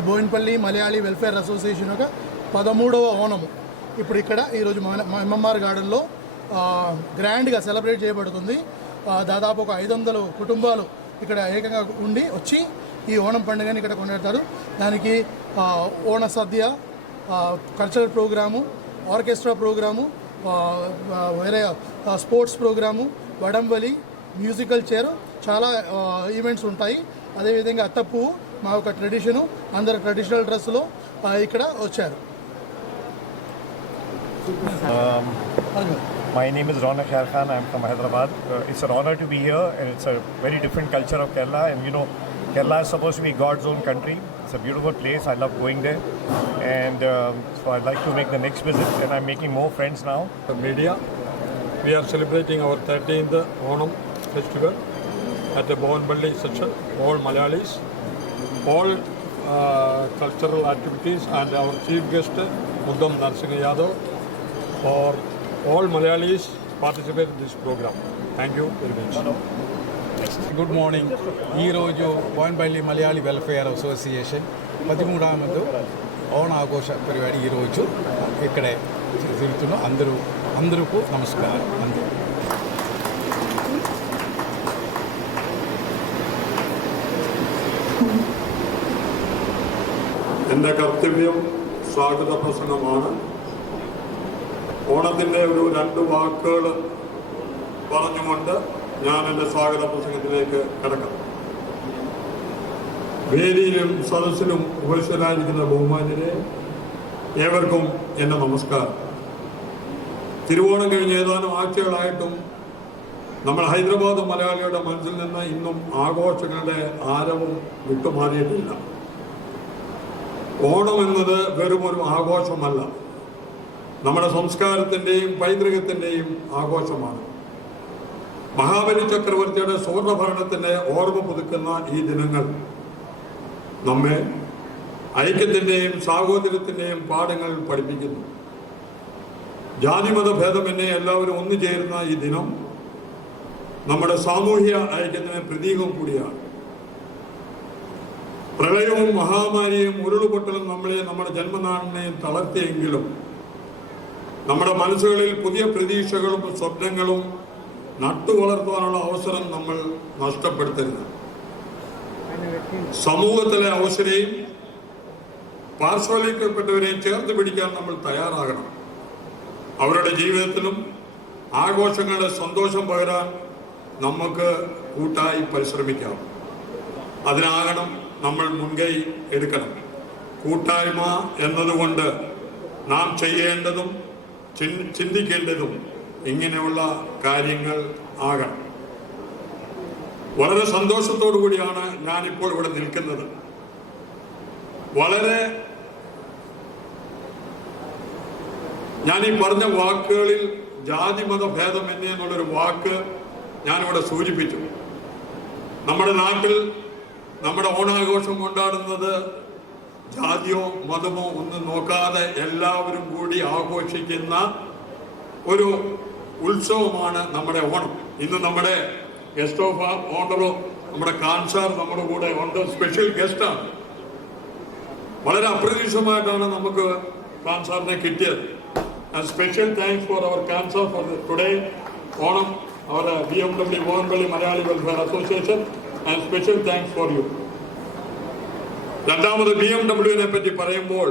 The Boinpally Malayali welfare association యొక్క 13వ ఓణము ఇప్పుడు ఇక్కడ ఈరోజు ఎంఎంఆర్ గార్డెన్లో గ్రాండ్గా సెలబ్రేట్ చేయబడుతుంది. దాదాపు ఒక 500 కుటుంబాలు ఇక్కడ ఏకంగా వచ్చి ఈ ఓణం పండుగని ఇక్కడ కొనిపెడతారు. దానికి ఓణ సద్య, కల్చరల్ ప్రోగ్రాము, ఆర్కెస్ట్రా ప్రోగ్రాము, వేరే స్పోర్ట్స్ ప్రోగ్రాము, వడంబలి, మ్యూజికల్ చైర్, చాలా ఈవెంట్స్ ఉంటాయి. అదేవిధంగా అత్తపువ్వు మా యొక్క ట్రెడిషను, అందరు ట్రెడిషనల్ డ్రెస్సులో ఇక్కడ వచ్చారు. My name is Ronak Khair Khan. I am from Hyderabad. It's an honor to be here, and it's a very different culture of Kerala. And you know, Kerala is supposed to be God's own country. It's a beautiful place. I love going there, and so I'd like to make the next visit. And I'm making more friends now. The media, we are celebrating our 13th Onam festival at the Bowenpalli section. All Malayalis, all cultural activities, and our chief guest Muddam Narsingh Yadav. For all Malayalis participate in this program. Thank you very much. Good morning. ఈరోజు Boinpally Malayali welfare association 13వ ఓణాఘోష పరిపాടി ఈరోజు ఇక్కడే జరుగుతున్న అందరికీ నమస్కారం. എൻ്റെ കർത്തവ്യം സ്വാഗത പ്രസംഗമാണ്. ഓണത്തിൻ്റെ ഒരു 2 വാക്കുകൾ പറഞ്ഞുകൊണ്ട് ഞാൻ എൻ്റെ സ്വാഗത പ്രസംഗത്തിലേക്ക് കടക്കാം. വേദിയിലും സദസ്സിലും ഉപസ്ഥിതരായിരിക്കുന്ന ബഹുമാന്യരെ ഏവർക്കും എൻ്റെ നമസ്കാരം. തിരുവോണം കഴിഞ്ഞ് ഏതാനും ആഴ്ചകളായിട്ടും നമ്മൾ ഹൈദരാബാദ് മലയാളിയുടെ മനസ്സിൽ നിന്ന് ഇന്നും ആഘോഷങ്ങളുടെ ആരവം വിട്ടുമാറിയിട്ടില്ല. ഓണം എന്നത് വെറും ഒരു ആഘോഷമല്ല, നമ്മുടെ സംസ്കാരത്തിൻ്റെയും പൈതൃകത്തിൻ്റെയും ആഘോഷമാണ്. മഹാബലി ചക്രവർത്തിയുടെ സുവർണഭരണത്തിൻ്റെ ഓർമ്മ പുതുക്കുന്ന ഈ ദിനങ്ങൾ നമ്മെ ഐക്യത്തിൻ്റെയും സാഹോദര്യത്തിൻ്റെയും പാഠങ്ങൾ പഠിപ്പിക്കുന്നു. ജാതിമത ഭേദമന്യേ എല്ലാവരും ഒന്നുചേരുന്ന ഈ ദിനം നമ്മുടെ സാമൂഹ്യ ഐക്യത്തിന് പ്രതീകം കൂടിയാണ്. പ്രളയവും മഹാമാരിയും ഉരുളുപൊട്ടലും നമ്മുടെ ജന്മനാടിനെയും തളർത്തിയെങ്കിലും നമ്മുടെ മനസ്സുകളിൽ പുതിയ പ്രതീക്ഷകളും സ്വപ്നങ്ങളും നട്ടുവളർത്തുവാനുള്ള അവസരം നമ്മൾ നഷ്ടപ്പെടുത്തരുത്. സമൂഹത്തിലെ അവസരയും പാർശ്വവൽക്കരിക്കപ്പെട്ടവരെയും ചേർത്ത് പിടിക്കാൻ നമ്മൾ തയ്യാറാകണം. അവരുടെ ജീവിതത്തിലും ആഘോഷങ്ങളുടെ സന്തോഷം പകരാൻ നമുക്ക് കൂട്ടായി പരിശ്രമിക്കാം. അതിനാകണം നമ്മൾ മുൻകൈ എടുക്കണം. കൂട്ടായ്മ എന്നതുകൊണ്ട് നാം ചെയ്യേണ്ടതും ചിന്തിക്കേണ്ടതും ഇങ്ങനെയുള്ള കാര്യങ്ങൾ ആകണം. വളരെ സന്തോഷത്തോടു കൂടിയാണ് ഞാനിപ്പോൾ ഇവിടെ നിൽക്കുന്നത്. ഞാനീ പറഞ്ഞ വാക്കുകളിൽ ജാതിമത ഭേദമന്യേ എന്നുള്ളൊരു വാക്ക് ഞാനിവിടെ സൂചിപ്പിച്ചു. നമ്മുടെ നാട്ടിൽ നമ്മുടെ ഓണാഘോഷം കൊണ്ടാടുന്നത് ജാതിയോ മതമോ ഒന്നും നോക്കാതെ എല്ലാവരും കൂടി ആഘോഷിക്കുന്ന ഒരു ഉത്സവമാണ് നമ്മുടെ ഓണം. ഇന്ന് നമ്മുടെ ഗസ്റ്റ് ഓഫ് ഓണറോ നമ്മുടെ കാൻസാർ നമ്മുടെ കൂടെ ഉണ്ട്, സ്പെഷ്യൽ ഗസ്റ്റാണ്. വളരെ അപ്രതീക്ഷിതമായിട്ടാണ് നമുക്ക് കാൻസാറിനെ കിട്ടിയത്. സ്പെഷ്യൽ താങ്ക്സ് ഫോർ അവർ കാൻസാർ for today Onam, our BMW Bowenpally Malayali welfare association, and special thanks for you. രണ്ടാമത് BMW പറ്റി പറയുമ്പോൾ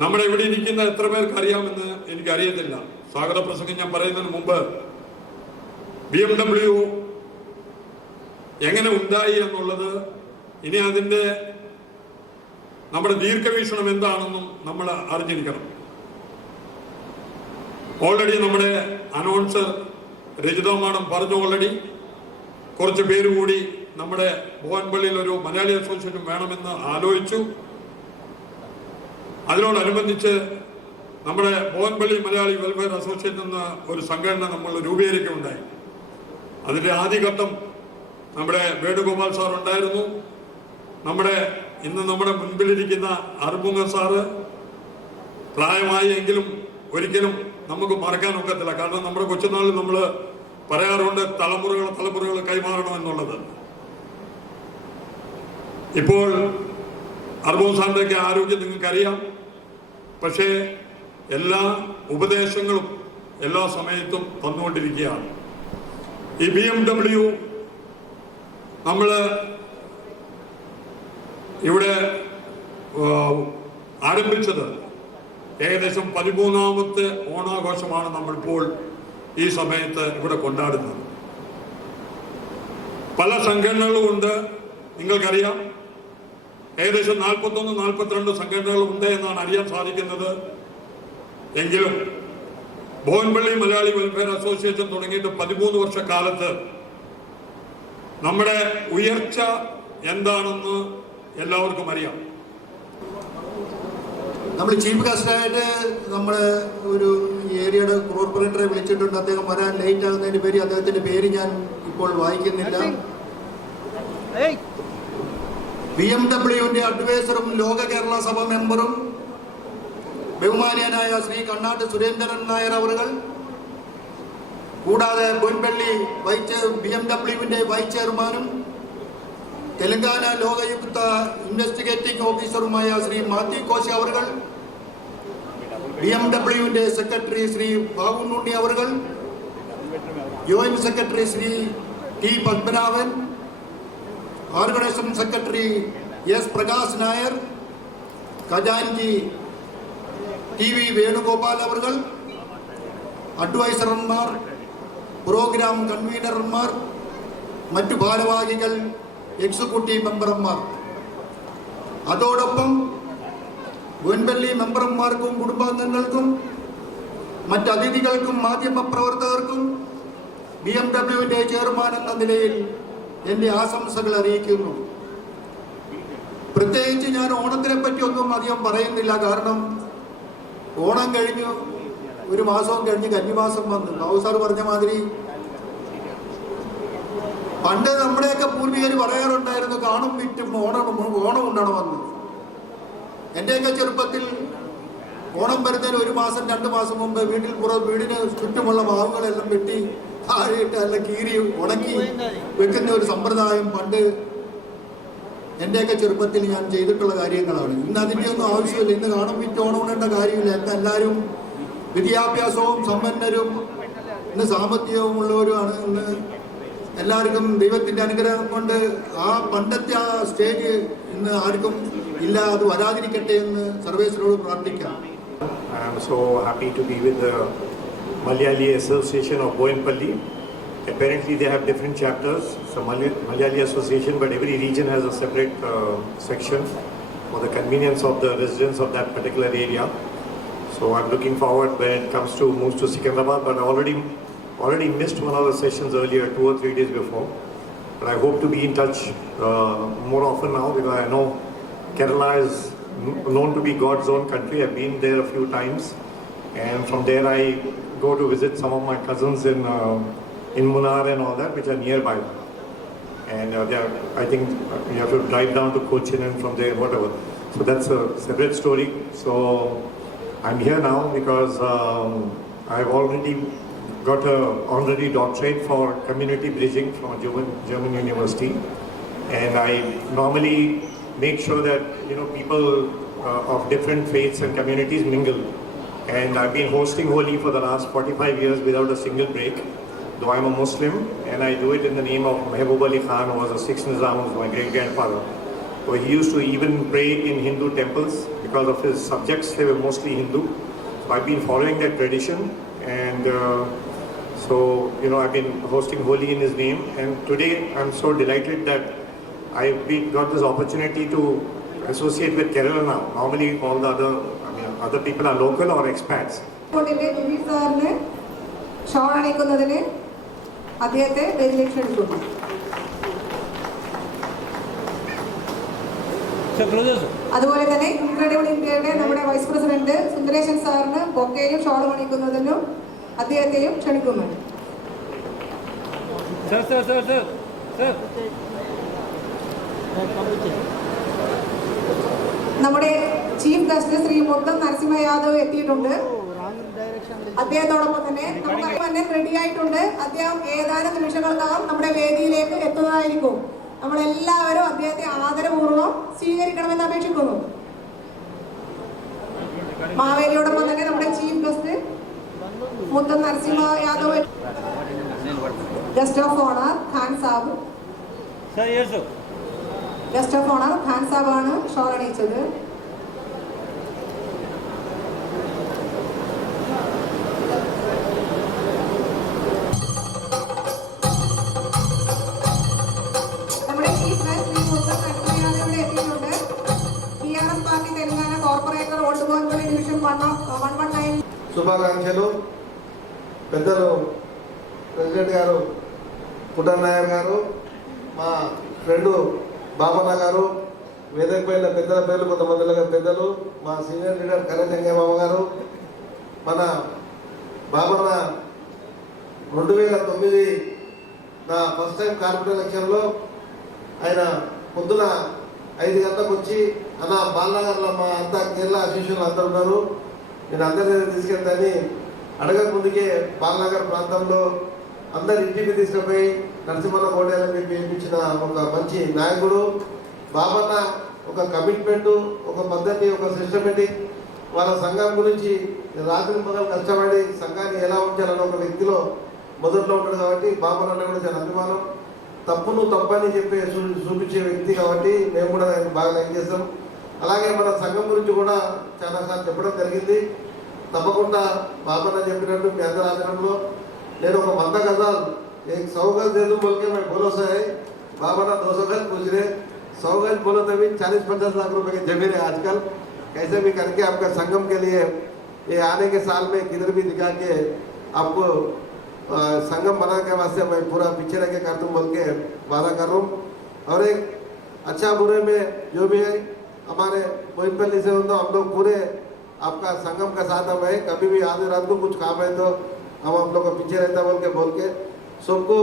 നമ്മുടെ ഇവിടെ ഇരിക്കുന്ന എത്ര പേർക്ക് അറിയാമെന്ന് എനിക്കറിയത്തില്ല. സ്വാഗത പ്രസംഗം ഞാൻ പറയുന്നതിന് മുമ്പ് BMW എങ്ങനെ ഉണ്ടായി എന്നുള്ളത്, ഇനി അതിൻ്റെ നമ്മുടെ ദീർഘവീക്ഷണം എന്താണെന്നും നമ്മൾ അറിഞ്ഞിരിക്കണം. ഓൾറെഡി നമ്മുടെ അനൗൺസർ രജിത മാഡം പറഞ്ഞു, ഓൾറെഡി കുറച്ച് പേര് കൂടി നമ്മുടെ ബോവൻപള്ളിയിൽ ഒരു മലയാളി അസോസിയേഷൻ വേണമെന്ന് ആലോചിച്ചു. അതിനോടനുബന്ധിച്ച് നമ്മുടെ ബോവൻപള്ളി മലയാളി വെൽഫെയർ അസോസിയേഷൻ എന്ന ഒരു സംഘടന നമ്മൾ രൂപീകരിക്കുകയുണ്ടായി. അതിൻ്റെ ആദ്യഘട്ടം നമ്മുടെ വേണുഗോപാൽ സാർ ഉണ്ടായിരുന്നു. ഇന്ന് നമ്മുടെ മുൻപിലിരിക്കുന്ന അറുമുഖ സാറ് പ്രായമായി എങ്കിലും ഒരിക്കലും നമുക്ക് മറക്കാൻ ഒക്കത്തില്ല. കാരണം നമ്മുടെ കൊച്ചുനാളിൽ നമ്മൾ പറയാറുണ്ട് തലമുറകൾ കൈമാറണം എന്നുള്ളത്. ഇപ്പോൾ അർബോസാറിൻ്റെയൊക്കെ ആരോഗ്യം നിങ്ങൾക്കറിയാം. പക്ഷേ എല്ലാ ഉപദേശങ്ങളും എല്ലാ സമയത്തും തന്നുകൊണ്ടിരിക്കുകയാണ്. ഈ BMW നമ്മൾ ഇവിടെ ആരംഭിച്ചത് ഏകദേശം 13ാമത്തെ ഓണാഘോഷമാണ് നമ്മളിപ്പോൾ ഈ സമയത്ത് ഇവിടെ കൊണ്ടാടുന്നത്. പല സംഘടനകളുമുണ്ട്, നിങ്ങൾക്കറിയാം. ഏകദേശം 41-42 സംഘടനകളുണ്ട് എന്നാണ് അറിയാൻ സാധിക്കുന്നത്. എങ്കിലും ബോയൻപള്ളി മലയാളി വെൽഫെയർ അസോസിയേഷൻ തുടങ്ങിയിട്ട് 13 വർഷക്കാലത്ത് നമ്മുടെ ഉയർച്ച എന്താണെന്ന് എല്ലാവർക്കും അറിയാം. നമ്മൾ ചീഫ് ഗസ്റ്റായിട്ട് നമ്മൾ ഒരു ഏരിയയുടെ കോർപ്പറേറ്ററെ വിളിച്ചിട്ടുണ്ട്. അദ്ദേഹം വരാൻ ലേറ്റ് ആകുന്നതിന് പേര് അദ്ദേഹത്തിന്റെ പേര് ഞാൻ ഇപ്പോൾ വായിക്കുന്നില്ല. BMWന്റെ അഡ്വൈസറും ലോക കേരള സഭ മെമ്പറും ബഹുമാനീയനായ ശ്രീ കണ്ണാട്ട് സുരേന്ദ്രൻ നായർ അവറുകൾ, കൂടാതെ ബോയൻപള്ളി BMWന്റെ വൈസ് ചെയർമാനും തെലങ്കാന ലോകയുക്ത ഇൻവെസ്റ്റിഗേറ്റിംഗ് ഓഫീസറുമായ ശ്രീ മാത്യു കോശി അവറുകൾ, BMWന്റെ സെക്രട്ടറി ശ്രീ ബാബുണ്ണി അവറുകൾ, joint secretary Shri T Padmanabhan, organisation secretary S Prakash Nair, ഖജാൻജി TV വേണുഗോപാൽ അവറുകൾ, അഡ്വൈസർമാർ, പ്രോഗ്രാം കൺവീനർമാർ, മറ്റു ഭാരവാഹികൾ, എക്സിക്യൂട്ടീവ് മെമ്പർമാർ, അതോടൊപ്പം ബോയൻപള്ളി മെമ്പർമാർക്കും കുടുംബാംഗങ്ങൾക്കും മറ്റ് അതിഥികൾക്കും മാധ്യമപ്രവർത്തകർക്കും BMWന്റെ ചെയർമാൻ എന്ന നിലയിൽ എൻ്റെ ആശംസകൾ അറിയിക്കുന്നു. പ്രത്യേകിച്ച് ഞാൻ ഓണത്തിനെ പറ്റി ഒന്നും അധികം പറയുന്നില്ല. കാരണം ഓണം കഴിഞ്ഞു ഒരു മാസവും കഴിഞ്ഞ് കന്നിമാസം വന്നു. ബാബു സാർ പറഞ്ഞ മാതിരി പണ്ട് നമ്മുടെയൊക്കെ പൂർവികർ പറയാറുണ്ടായിരുന്നു കാണും വിറ്റും ഓണം ഉണ്ടണമെന്ന്. എൻ്റെയൊക്കെ ചെറുപ്പത്തിൽ ഓണം വരുന്നതിന് 1 മാസം 2 മാസം മുമ്പ് വീടിന് ചുറ്റുമുള്ള മാവുകളെല്ലാം വെട്ടി താഴെയിട്ട് അല്ല കീറി ഉണക്കി വെക്കുന്ന ഒരു സമ്പ്രദായം പണ്ട് എൻ്റെയൊക്കെ ചെറുപ്പത്തിൽ ഞാൻ ചെയ്തിട്ടുള്ള കാര്യങ്ങളാണ്. ഇന്ന് അതിൻ്റെ ഒന്നും ആവശ്യമില്ല. ഇന്ന് കാണും വിറ്റ് ഓണം ഉണ്ടേണ്ട കാര്യമില്ല. ഇന്ന് എല്ലാവരും വിദ്യാഭ്യാസവും സമ്പന്നരും ഇന്ന് സാമ്പത്തികവും ഉള്ളവരുമാണ്. ഇന്ന് എല്ലാവർക്കും ദൈവത്തിൻ്റെ അനുഗ്രഹം കൊണ്ട് ആ പണ്ടത്തെ ആ സ്റ്റേജ് ഇന്ന് ആർക്കും ഇല്ല. അത് വരാതിരിക്കട്ടെ എന്ന് സർവേശ്വരോട് പ്രാർത്ഥിക്കാം. I am so happy to be with the Malayali Association of Boyinpalli. Apparently they have different chapters. It's a Malayali Association, but every region has a separate section for the convenience of the residents of that particular area. So I'm looking forward when it comes to moves to Secunderabad, but I already missed one of the sessions earlier, 2 or 3 days before. But I hope to be in touch more often now, because I know Kerala is known to be God's own country. I've been there a few times, and from there I go to visit some of my cousins in Munnar and all that, which are nearby. And I think you have to drive down to Cochin and from there whatever. So that's a separate story. So I'm here now because I've already got an honorary doctorate for community bridging from a German university, and I normally make sure that people of different faiths and communities mingle. And I've been hosting Holi for the last 45 years without a single break, though I'm a Muslim, and I do it in the name of Mehboob Ali Khan, who was a 6th Nizam, who was my great-grandfather. So he used to even pray in Hindu temples because of his subjects. They were mostly Hindu. So I've been following that tradition, and so I've been hosting Holi in his name. And today I'm so delighted that I've got this opportunity to associate with Kerala now. Normally all the other people are local or expats. അതുപോലെ തന്നെ incredible ഇന്ത്യയുടെ നമ്മുടെ vice president Sundaresan സാറിന് ബൊക്കയും ഷോളും അണിക്കുന്നതിനും അദ്ദേഹത്തെയും ക്ഷണിക്കുന്നു. നമ്മുടെ chief guest Shri മുത്തം നരസിംഹ യാദവ് എത്തിയിട്ടുണ്ട്. അദ്ദേഹത്തോടൊപ്പം തന്നെ നമുക്ക് റെഡി ആയിട്ടുണ്ട്. അദ്ദേഹം ഏതാനും നിമിഷങ്ങൾക്കകം നമ്മുടെ വേദിയിലേക്ക് എത്തുന്നതായിരിക്കും. നമ്മളെല്ലാവരും അദ്ദേഹത്തെ ആദരപൂർവ്വം സ്വീകരിക്കണമെന്ന് അപേക്ഷിക്കുന്നു. മാവേലിയോടൊപ്പം തന്നെ നമ്മുടെ chief guest Muthan Narasimha Yadav, guest of honour Khan Saab, guest of honour Khan സാബാണ് ഷോൾ അണിയിച്ചത്. നമ്മുടെ ചീഫ് ഗസ്റ്റ് മുത്തൻ നരസിംഹ യാദവ് ഇവിടെ എത്തിയിട്ടുണ്ട്. TRS party Telangana corporator old Bowenpally division 119. శుభాకాంక్షలు. పెద్దలు ప్రెసిడెంట్ గారు పుట్టన్ నాయర్ గారు, మా ఫ్రెండు బాబన్న గారు, వేదిక పైన పెద్దల పేర్లు కొంతమంది పెద్దలు, మా సీనియర్ లీడర్ కరణ్యంగమామ గారు, మన బాబన్న 2009 నా ఫస్ట్ టైం కార్పొరేట్ ఎలక్షన్లో ఆయన పొద్దున 5 గంటలకు వచ్చి అన్న బాలనగర్లో మా అంతా కేరళ అసోసియేషన్లు అందరు ఉన్నారు, నేను అందరి దగ్గర తీసుకెళ్తాను అడగక ముందుకే బాలనగర్ ప్రాంతంలో అందరు ఇంటికి తీసుకుపోయి నరసింహన్న కోటేలని చెప్పి ఇప్పించిన ఒక మంచి నాయకుడు బాబన్న. ఒక కమిట్మెంటు, ఒక పద్ధతి, ఒక సిస్టమేటిక్, వాళ్ళ సంఘం గురించి రాత్రి మొదలు కష్టపడి సంఘాన్ని ఎలా ఉంచాలని ఒక వ్యక్తిలో మొదట్లో ఉంటాడు కాబట్టి బాబన్న కూడా చాలా అభిమానం. తప్పును తప్పని చెప్పి చూపించే వ్యక్తి కాబట్టి మేము కూడా ఆయన బాగా లైక్ చేస్తాం. అలాగే మన సంఘం గురించి కూడా చాలాసార్లు చెప్పడం జరిగింది. తప్పకుండా బాబన్న చెప్పినట్టు మీ అందరి ఆధారంలో నేను ఒక 100 గజాలు 100 गज दे दूं बोल के मैं बोलो से बाबा 200 गज पूछ रहे, 100 गज बोलो तो भी 40-50 लाख रुपए की जमीन है आजकल। कैसे भी करके आपका संगम के लिए ये आने के साल में किधर भी दिखा के आपको संगम बना के वास्ते मैं पूरा पीछे रह के कर दूँ बोल के वादा कर रहा हूँ। और एक अच्छा बुरे में जो भी है हमारे मोइनपल्ली से हम लोग पूरे आपका संगम का साथ हम है। कभी भी आधे रात को कुछ काम है तो हम लोग को पीछे रहता बोल के सबको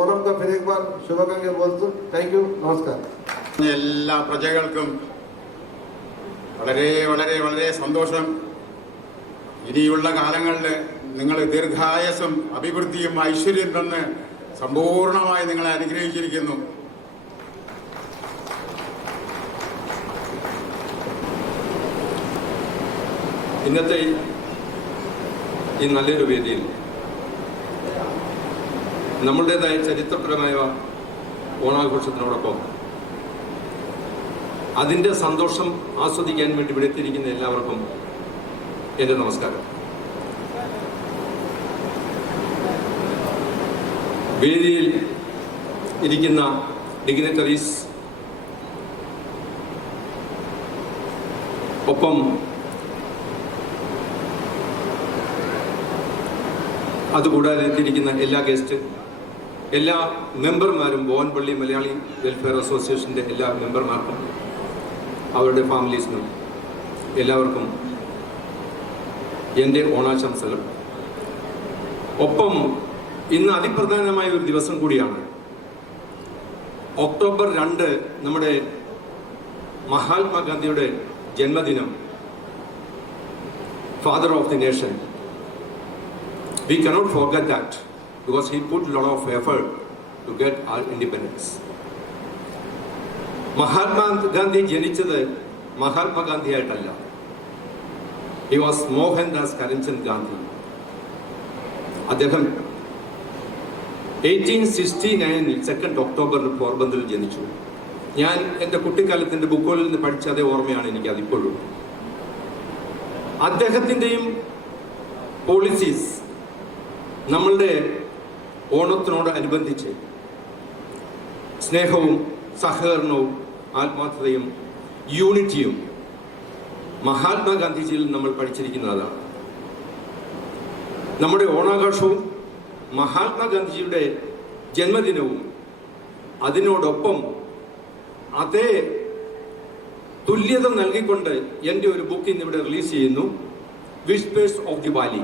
ओणम का फिर एक बार शुभकामनाएं बोलते। थैंक यू, नमस्कार। എല്ലാ പ്രജകൾക്കും വളരെ വളരെ വളരെ സന്തോഷം. ഇനിയുള്ള കാലങ്ങളിൽ നിങ്ങൾ ദീർഘായസും അഭിവൃദ്ധിയും ഐശ്വര്യം തന്ന് സമ്പൂർണ്ണമായി നിങ്ങളെ അനുഗ്രഹിച്ചിരിക്കുന്നു. ഇന്നത്തെ ഈ നല്ലൊരു വേദിയിൽ നമ്മുടേതായ ചരിത്രപരമായ ഓണാഘോഷത്തിനോടൊപ്പം അതിൻ്റെ സന്തോഷം ആസ്വദിക്കാൻ വേണ്ടി ഇവിടെ എത്തിയിരിക്കുന്ന എല്ലാവർക്കും എൻ്റെ നമസ്കാരം. വേദിയിൽ ഇരിക്കുന്ന ഡിഗ്നിറ്ററീസ്, ഒപ്പം അതുകൂടാതെ എത്തിയിരിക്കുന്ന എല്ലാ ഗസ്റ്റ്, എല്ലാ മെമ്പർമാരും, ബോവൻപള്ളി മലയാളി വെൽഫെയർ അസോസിയേഷൻ്റെ എല്ലാ മെമ്പർമാർക്കും അവരുടെ ഫാമിലീസിനും എല്ലാവർക്കും എൻ്റെ ഓണാശംസകൾ. ഒപ്പം ഇന്ന് അതിപ്രധാനമായ ഒരു ദിവസം കൂടിയാണ്. ഒക്ടോബർ 2 നമ്മുടെ മഹാത്മാഗാന്ധിയുടെ ജന്മദിനം, father of the nation. We cannot forget that because he put a lot of effort to get our independence. Mahatma Gandhi ജനിച്ചത് മഹാത്മാഗാന്ധി ആയിട്ടല്ല. He was Mohandas Karamchand Gandhi. അദ്ദേഹം 1869 2 ഒക്ടോബറിന് പോർബന്തറിൽ ജനിച്ചു. ഞാൻ എൻ്റെ കുട്ടിക്കാലത്തിൻ്റെ ബുക്കുകളിൽ നിന്ന് പഠിച്ച അതേ ഓർമ്മയാണ് എനിക്ക് അതിപ്പോഴും. അദ്ദേഹത്തിൻ്റെയും പോളിസീസ് നമ്മളുടെ ഓണത്തിനോട് അനുബന്ധിച്ച് സ്നേഹവും സഹകരണവും ആത്മാർത്ഥതയും യൂണിറ്റിയും മഹാത്മാഗാന്ധിജിയിൽ നമ്മൾ പഠിച്ചിരിക്കുന്നതാണ്. നമ്മുടെ ഓണാഘോഷവും മഹാത്മാഗാന്ധിജിയുടെ ജന്മദിനവും അതിനോടൊപ്പം അതേ തുല്യത നൽകിക്കൊണ്ട് എൻ്റെ ഒരു ബുക്ക് ഇന്നിവിടെ റിലീസ് ചെയ്യുന്നു, വിസ്പേഴ്സ് ഓഫ് ദി വാലി.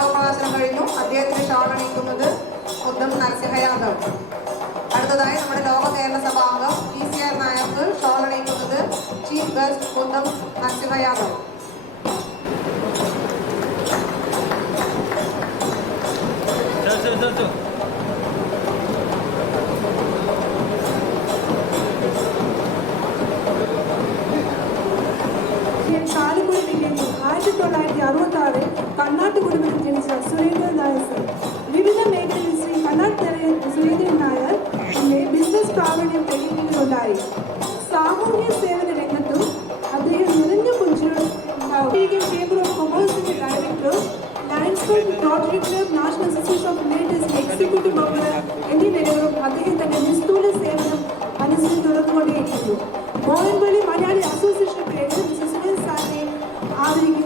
സ്ഥാനപ്രകാശനം കഴിഞ്ഞു. അദ്ദേഹത്തിന് ഷാൾ അണിയിക്കുന്നത് ഉദ്ധം നരസിംഹ യാദവ്. അടുത്തതായി നമ്മുടെ ലോക കേരള സഭ അംഗം PCR നായർക്ക് ഷാൾ അണിയിക്കുന്നത് ചീഫ് ഗസ്റ്റ് ഉദ്ധം നരസിംഹ യാദവ്. ചാലക്കുടി വില്ലേജിൽ 1966 കണ്ണാട്ട് കുടുംബത്തിൽ ജനിച്ച സുരേന്ദ്രൻ നായർ സർ. വിവിധ മേഖലയിൽ ശ്രീ കണ്ണാട്ട് സുരേന്ദ്രൻ നായർ ബിസിനസ് പ്രാവീണ്യം തെളിയിക്കുന്നതിനുണ്ടായി. സാമൂഹ്യ സേവന രംഗത്തും അദ്ദേഹം നിറഞ്ഞ പുഞ്ചിരി ചേംബർ ഓഫ് കൊമേഴ്സിന്റെ director, lions club, rotary club, national association of മേറ്റേഴ്സിന്റെ എക്സിക്യൂട്ടീവ് മെമ്പർ എന്നീ നിലകളും അദ്ദേഹം തന്റെ നിസ്തൂല സേവനം മനസ്സിൽ തുറന്നുകൊണ്ടേയിരിക്കുന്നു. മോഹൻപള്ളി മലയാളി അസോസിയേഷൻ പ്രസിഡന്റ് സാറിനെ ആദരിക്കുന്നു.